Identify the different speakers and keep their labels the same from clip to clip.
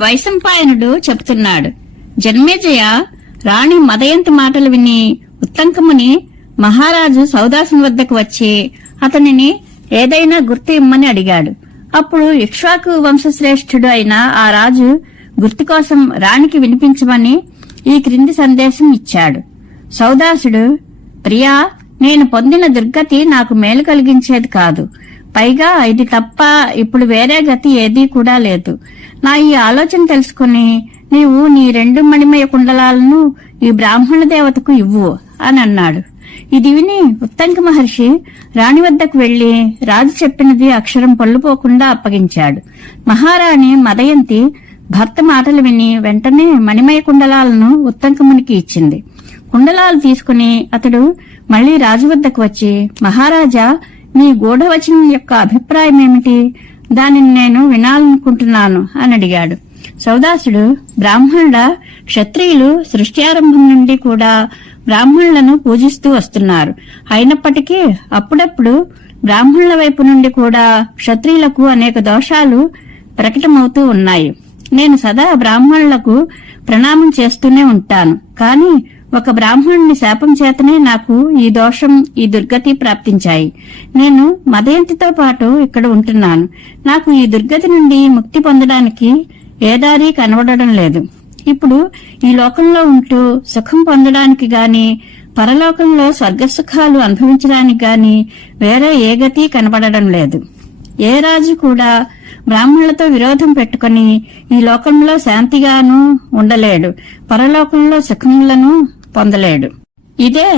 Speaker 1: వైశంపాయనుడు చెప్తున్నాడు జన్మేజయ రాణి మదయంతి మాటలు విని ఉత్తంకముని మహారాజు సౌదాసుని వద్దకు వచ్చి అతనిని ఏదైనా గుర్తు ఇమ్మని అడిగాడు. అప్పుడు ఇక్ష్వాకు వంశశ్రేష్ఠుడు అయిన ఆ రాజు గుర్తు కోసం రాణికి వినిపించమని ఈ క్రింది సందేశం ఇచ్చాడు. సౌదాసుడు ప్రియా నేను పొందిన దుర్గతి నాకు మేలు కలిగించేది కాదు. పైగా ఇది తప్ప ఇప్పుడు వేరే గతి ఏదీ కూడా లేదు. నా ఈ ఆలోచన తెలుసుకుని నీవు నీ రెండు మణిమయ కుండలాలను ఈ బ్రాహ్మణ దేవతకు ఇవ్వు అని అన్నాడు. ఇది విని ఉత్తంక మహర్షి రాణి వద్దకు వెళ్ళి రాజు చెప్పినది అక్షరం పొల్లుపోకుండా అప్పగించాడు. మహారాణి మదయంతి భర్త మాటలు విని వెంటనే మణిమయ కుండలాలను ఉత్తంకమునికి ఇచ్చింది. కుండలాలు తీసుకుని అతడు మళ్ళీ రాజు వద్దకు వచ్చి మహారాజా మీ గూఢవచనం యొక్క అభిప్రాయం ఏమిటి దానిని నేను వినాలనుకుంటున్నాను అని అడిగాడు. సౌదాసుడు బ్రాహ్మణుడ క్షత్రియులు సృష్టి ఆరంభం నుండి కూడా బ్రాహ్మణులను పూజిస్తూ వస్తున్నారు. అయినప్పటికీ అప్పుడప్పుడు బ్రాహ్మణుల వైపు నుండి కూడా క్షత్రియులకు అనేక దోషాలు ప్రకటమవుతూ ఉన్నాయి. నేను సదా బ్రాహ్మణులకు ప్రణామం చేస్తూనే ఉంటాను. కానీ ఒక బ్రాహ్మణుని శాపం చేతనే నాకు ఈ దోషం ఈ దుర్గతి ప్రాప్తించాయి. నేను మదయంతితో పాటు ఇక్కడ ఉంటున్నాను. నాకు ఈ దుర్గతి నుండి ముక్తి పొందడానికి ఏ దారి కనబడడం లేదు. ఇప్పుడు ఈ లోకంలో ఉంటూ సుఖం పొందడానికి గాని పరలోకంలో స్వర్గసుఖాలు అనుభవించడానికి గాని వేరే ఏ గతి కనబడడం లేదు. ఏ రాజు కూడా బ్రాహ్మణులతో విరోధం పెట్టుకుని ఈ లోకంలో శాంతిగాను ఉండలేడు. పరలోకంలో సుఖములను పొందలేడు. ఇదే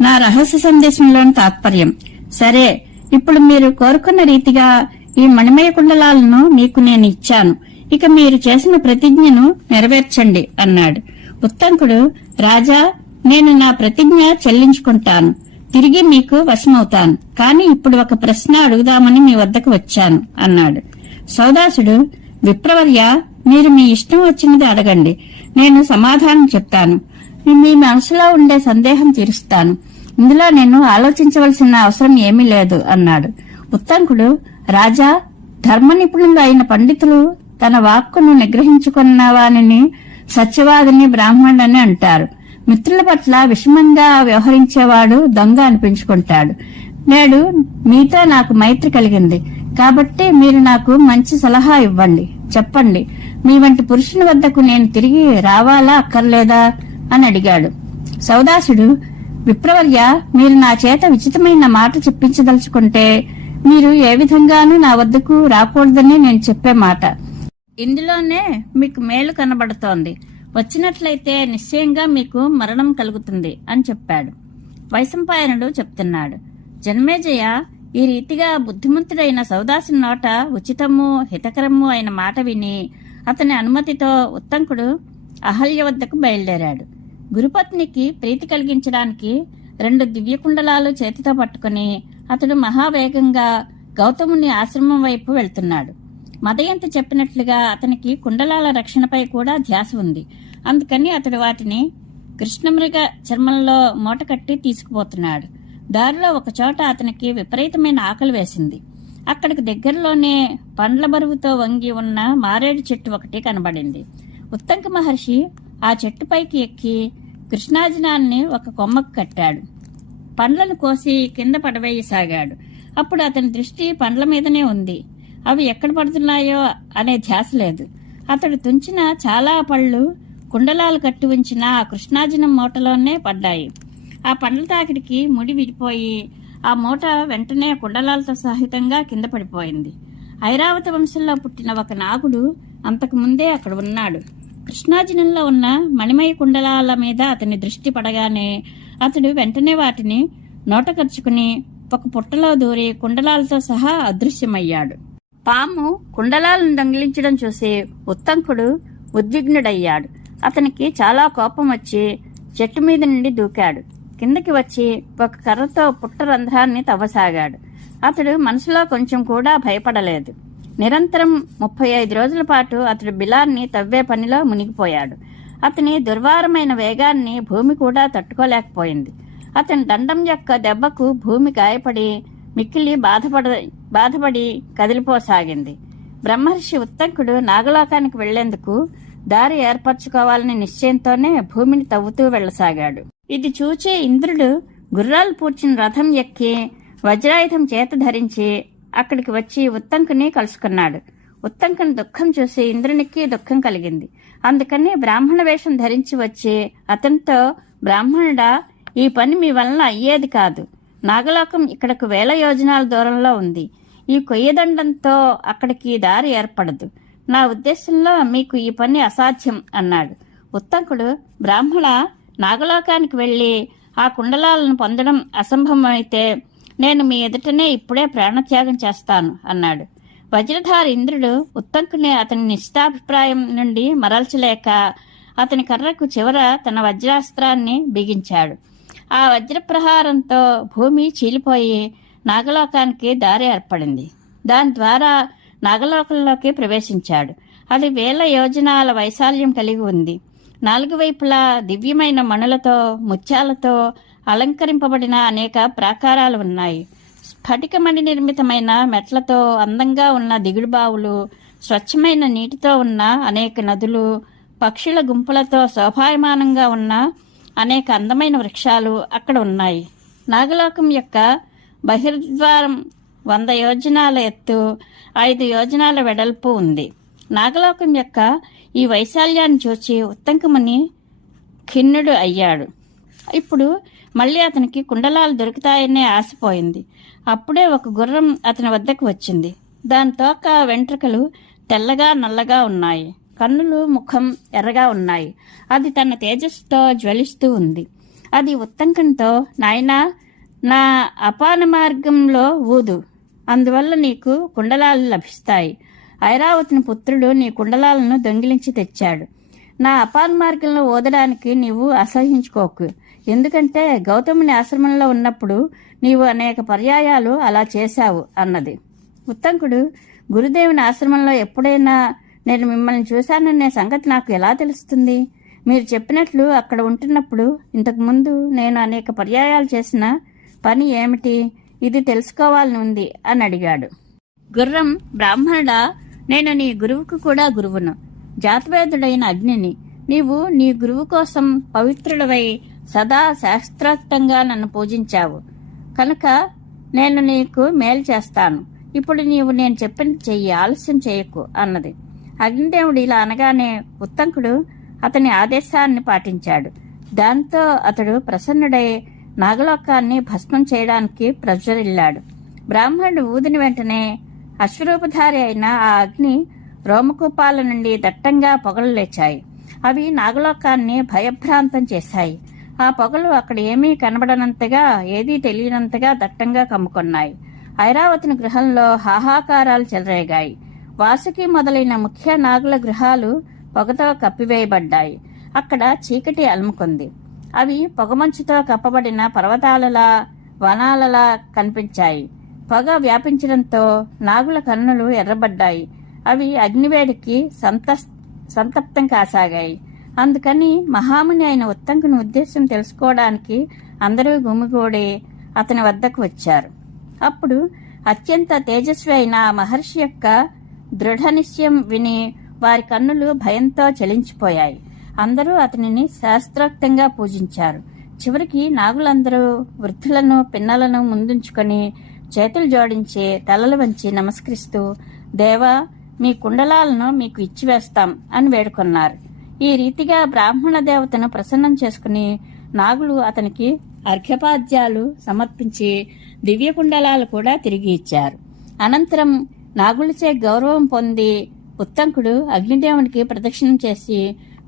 Speaker 1: నా రహస్య సందేశంలోని తాత్పర్యం. సరే ఇప్పుడు మీరు కోరుకున్న రీతిగా ఈ మణిమయ కుండలాలను మీకు నేను ఇచ్చాను. ఇక మీరు చేసిన ప్రతిజ్ఞను నెరవేర్చండి అన్నాడు. ఉత్తంకుడు రాజా నేను నా ప్రతిజ్ఞ చెల్లించుకుంటాను. తిరిగి మీకు వశమవుతాను. కాని ఇప్పుడు ఒక ప్రశ్న అడుగుదామని మీ వద్దకు వచ్చాను అన్నాడు. సౌదాసుడు విప్రవర్య మీరు మీ ఇష్టం వచ్చినది అడగండి. నేను సమాధానం చెప్తాను. మీ మనసులో ఉండే సందేహం తీరుస్తాను. ఇందులో నేను ఆలోచించవలసిన అవసరం ఏమీ లేదు అన్నాడు. ఉత్తంకుడు రాజా ధర్మ నిపుణులు అయిన పండితులు తన వాక్కును నిగ్రహించుకున్న వానిని సత్యవాదిని బ్రాహ్మణుడని అంటారు. మిత్రుల పట్ల విషమంగా వ్యవహరించేవాడు దొంగ అనిపించుకుంటాడు. నేడు మీతో నాకు మైత్రి కలిగింది. కాబట్టి మీరు నాకు మంచి సలహా ఇవ్వండి. చెప్పండి. మీ వంటి పురుషుని వద్దకు నేను తిరిగి రావాలా అక్కర్లేదా? అని అడిగాడు. సౌదాసుడు విప్రవర్య మీరు నా చేత విచితమైన మాట చెప్పించదలుచుకుంటే మీరు ఏ విధంగానూ నా వద్దకు రాకూడదని నేను చెప్పే మాట. ఇందులోనే మీకు మేలు కనబడుతోంది. వచ్చినట్లయితే నిశ్చయంగా మీకు మరణం కలుగుతుంది అని చెప్పాడు. వైశంపాయనుడు చెప్తున్నాడు జన్మేజయ ఈ రీతిగా బుద్ధిమంతుడైన సౌదాసుని నోట ఉచితము హితకరము అయిన మాట విని అతని అనుమతితో ఉత్తంకుడు అహల్య వద్దకు బయలుదేరాడు. గురుపత్నికి ప్రీతి కలిగించడానికి రెండు దివ్యకుండలాలు చేతితో పట్టుకుని అతడు మహావేగంగా గౌతముని ఆశ్రమం వైపు వెళ్తున్నాడు. మదయంతి చెప్పినట్లుగా అతనికి కుండలాల రక్షణపై కూడా ధ్యాస ఉంది. అందుకని అతడు వాటిని కృష్ణమృగ చర్మంలో మూటకట్టి తీసుకుపోతున్నాడు. దారిలో ఒకచోట అతనికి విపరీతమైన ఆకలి వేసింది. అక్కడికి దగ్గరలోనే పండ్ల బరువుతో వంగి ఉన్న మారేడు చెట్టు ఒకటి కనబడింది. ఉత్తంక మహర్షి ఆ చెట్టుపైకి ఎక్కి కృష్ణాజనాన్ని ఒక కొమ్మకు కట్టాడు. పండ్లను కోసి కింద పడవేయసాగాడు. అప్పుడు అతని దృష్టి పండ్ల మీదనే ఉంది. అవి ఎక్కడ పడుతున్నాయో అనే ధ్యాస లేదు. అతడు తుంచిన చాలా పళ్ళు కుండలాలు కట్టి ఉంచిన ఆ కృష్ణాజనం మూటలోనే పడ్డాయి. ఆ పండ్ల తాకిడికి ముడి విడిపోయి ఆ మూట వెంటనే కుండలాలతో సహితంగా కింద పడిపోయింది. ఐరావత వంశంలో పుట్టిన ఒక నాగుడు అంతకు ముందే అక్కడ ఉన్నాడు. కృష్ణాజనంలో ఉన్న మణిమయ కుండలాల మీద అతని దృష్టి పడగానే అతడు వెంటనే వాటిని నోటకరుచుకుని ఒక పుట్టలో దూరి కుండలాలతో సహా అదృశ్యమయ్యాడు. పాము కుండలాలను దొంగిలించడం చూసి ఉత్తంకుడు ఉద్విగ్నుడయ్యాడు. అతనికి చాలా కోపం వచ్చి చెట్టు మీద నుండి దూకాడు. కిందకి వచ్చి ఒక కర్రతో పుట్ట రంధ్రాన్ని తవ్వసాగాడు. అతడు మనసులో కొంచెం కూడా భయపడలేదు. నిరంతరం ముప్పై ఐదు రోజుల పాటు అతడు బిలాన్ని తవ్వే పనిలో మునిగిపోయాడు. అతని దుర్వారమైన వేగాన్ని భూమి కూడా తట్టుకోలేకపోయింది. అతని దండం యొక్క దెబ్బకు భూమి గాయపడి మిక్కిలి బాధపడ బాధపడి కదిలిపోసాగింది. బ్రహ్మర్షి ఉత్తంకుడు నాగలోకానికి వెళ్ళేందుకు దారి ఏర్పరచుకోవాలని నిశ్చయంతోనే భూమిని తవ్వుతూ వెళ్ళసాగాడు ఇది చూచే ఇంద్రుడు గుర్రాలు పూడ్చిన రథం ఎక్కి వజ్రాయుధం చేత ధరించి అక్కడికి వచ్చి ఉత్తంకుని కలుసుకున్నాడు. ఉత్తంకుని దుఃఖం చూసి ఇంద్రునికి దుఃఖం కలిగింది. అందుకని బ్రాహ్మణ వేషం ధరించి వచ్చి అతనితో బ్రాహ్మణుడా ఈ పని మీ వలన అయ్యేది కాదు. నాగలోకం ఇక్కడకు వేల యోజనాల దూరంలో ఉంది. ఈ కొయ్యదండంతో అక్కడికి దారి ఏర్పడదు. నా ఉద్దేశంలో మీకు ఈ పని అసాధ్యం అన్నాడు. ఉత్తంకుడు బ్రాహ్మణ నాగలోకానికి వెళ్ళి ఆ కుండలాలను పొందడం అసంభవమైతే నేను మీ ఎదుటనే ఇప్పుడే ప్రాణత్యాగం చేస్తాను అన్నాడు. వజ్రధారి ఇంద్రుడు ఉత్తంకుని అతని నిష్టాభిప్రాయం నుండి మరల్చలేక అతని కర్రకు చివర తన వజ్రాస్త్రాన్ని బిగించాడు. ఆ వజ్రప్రహారంతో భూమి చీలిపోయి నాగలోకానికి దారి ఏర్పడింది. దాని ద్వారా నాగలోకంలోకి ప్రవేశించాడు. అది వేల యోజనాల వైశాల్యం కలిగి ఉంది. నాలుగు వైపులా దివ్యమైన మణులతో ముత్యాలతో అలంకరింపబడిన అనేక ప్రాకారాలు ఉన్నాయి. స్ఫటికమణి నిర్మితమైన మెట్లతో అందంగా ఉన్న దిగుడు బావులు స్వచ్ఛమైన నీటితో ఉన్న అనేక నదులు పక్షుల గుంపులతో శోభాయమానంగా ఉన్న అనేక అందమైన వృక్షాలు అక్కడ ఉన్నాయి. నాగలోకం యొక్క బహిర్ద్వారం వంద యోజనాల ఎత్తు ఐదు యోజనాల వెడల్పు ఉంది. నాగలోకం యొక్క ఈ వైశాల్యాన్ని చూచి ఉత్తంకముని ఖిన్నుడు అయ్యాడు. ఇప్పుడు మళ్ళీ అతనికి కుండలాలు దొరుకుతాయనే ఆశపోయింది అప్పుడే ఒక గుర్రం అతని వద్దకు వచ్చింది. దాని తోక వెంట్రుకలు తెల్లగా నల్లగా ఉన్నాయి. కన్నులు ముఖం ఎర్రగా ఉన్నాయి. అది తన తేజస్సుతో జ్వలిస్తూ ఉంది. అది ఉత్తంకంతో నాయనా నా అపాన మార్గంలో ఊదు. అందువల్ల నీకు కుండలాలు లభిస్తాయి. ఐరావతిని పుత్రుడు నీ కుండలాలను దొంగిలించి తెచ్చాడు. నా అపాన మార్గంలో ఓదడానికి నీవు అసహించుకోకు ఎందుకంటే గౌతముని ఆశ్రమంలో ఉన్నప్పుడు నీవు అనేక పర్యాయాలు అలా చేశావు అన్నది. ఉత్తంకుడు గురుదేవుని ఆశ్రమంలో ఎప్పుడైనా నేను మిమ్మల్ని చూశాననే సంగతి నాకు ఎలా తెలుస్తుంది? మీరు చెప్పినట్లు అక్కడ ఉంటున్నప్పుడు ఇంతకుముందు నేను అనేక పర్యాయాలు చేసిన పని ఏమిటి? ఇది తెలుసుకోవాలని ఉంది అని అడిగాడు. గుర్రం బ్రాహ్మణుడా నేను నీ గురువుకు కూడా గురువును. జాతవేదుడైన అగ్నిని నీవు నీ గురువు కోసం పవిత్రుడవై సదా శాస్త్రోక్తంగా నన్ను పూజించావు. కనుక నేను నీకు మేలు చేస్తాను. ఇప్పుడు నీవు నేను చెప్పింది చెయ్యి ఆలస్యం చేయకు అన్నది. అగ్నిదేవుడు ఇలా అనగానే ఉత్తంకుడు అతని ఆదేశాన్ని పాటించాడు. దాంతో అతడు ప్రసన్నుడై నాగలోకాన్ని భస్మం చేయడానికి ప్రజ్వరిల్లాడు బ్రాహ్మణుడు ఊదిన వెంటనే అశ్వరూపధారి అయిన ఆ అగ్ని రోమకూపాల నుండి దట్టంగా పొగలు లేచాయి. అవి నాగలోకాన్ని భయభ్రాంతం చేశాయి. ఆ పొగలు అక్కడ ఏమీ కనబడనంతగా ఏదీ తెలియనంతగా దట్టంగా కమ్ముకున్నాయి. ఐరావతిని గృహంలో హాహాకారాలు చెలరేగాయి. వాసుకి మొదలైన ముఖ్య నాగుల గృహాలు పొగతో కప్పివేయబడ్డాయి. అక్కడ చీకటి అలుముకుంది. అవి పొగమంచుతో కప్పబడిన పర్వతాలలా వనాలలా కనిపించాయి. పొగ వ్యాపించడంతో నాగుల కన్నులు ఎర్రబడ్డాయి. అవి అగ్నివేడికి సంత సంతప్తం కాసాగాయి. అందుకని మహాముని అయిన ఉత్తంకుని ఉద్దేశం తెలుసుకోవడానికి అందరూ గుమిగూడి అతని వద్దకు వచ్చారు. అప్పుడు అత్యంత తేజస్వి అయిన ఆ మహర్షి యొక్క దృఢ నిశ్చయం విని వారి కన్నులు భయంతో చలించిపోయాయి. అందరూ అతనిని శాస్త్రోక్తంగా పూజించారు. చివరికి నాగులందరూ వృద్ధులను పిన్నలను ముందుంచుకొని చేతులు జోడించి తలలు వంచి నమస్కరిస్తూ దేవా మీ కుండలాలను మీకు ఇచ్చివేస్తాం అని వేడుకున్నారు. ఈ రీతిగా బ్రాహ్మణ దేవతను ప్రసన్నం చేసుకుని నాగులు అతనికి అర్ఘ్యపాద్యాలు సమర్పించి దివ్య కుండలాలు కూడా తిరిగి ఇచ్చారు. అనంతరం నాగులచే గౌరవం పొంది ఉత్తంకుడు అగ్నిదేవునికి ప్రదక్షిణం చేసి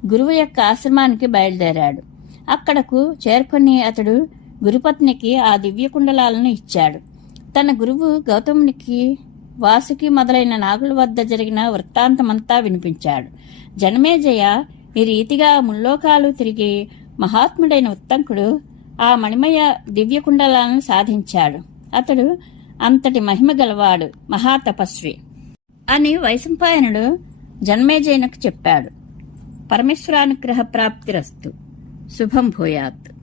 Speaker 1: గురువు యొక్క ఆశ్రమానికి బయలుదేరాడు. అక్కడకు చేరుకొని అతడు గురుపత్నికి ఆ దివ్య కుండలాలను ఇచ్చాడు. తన గురువు గౌతమునికి వాసుకి మొదలైన నాగుల వద్ద జరిగిన వృత్తాంతమంతా వినిపించాడు. జనమేజయ ఈ రీతిగా ముల్లోకాలు తిరిగి మహాత్ముడైన ఉత్తంకుడు ఆ మణిమయ దివ్యకుండలాలను సాధించాడు. అతడు అంతటి మహిమ గలవాడు మహాతపస్వి. అని వైశంపాయనుడు జన్మేజయనకు చెప్పాడు. పరమేశ్వరానుగ్రహ ప్రాప్తిరస్తు శుభం భూయాత్.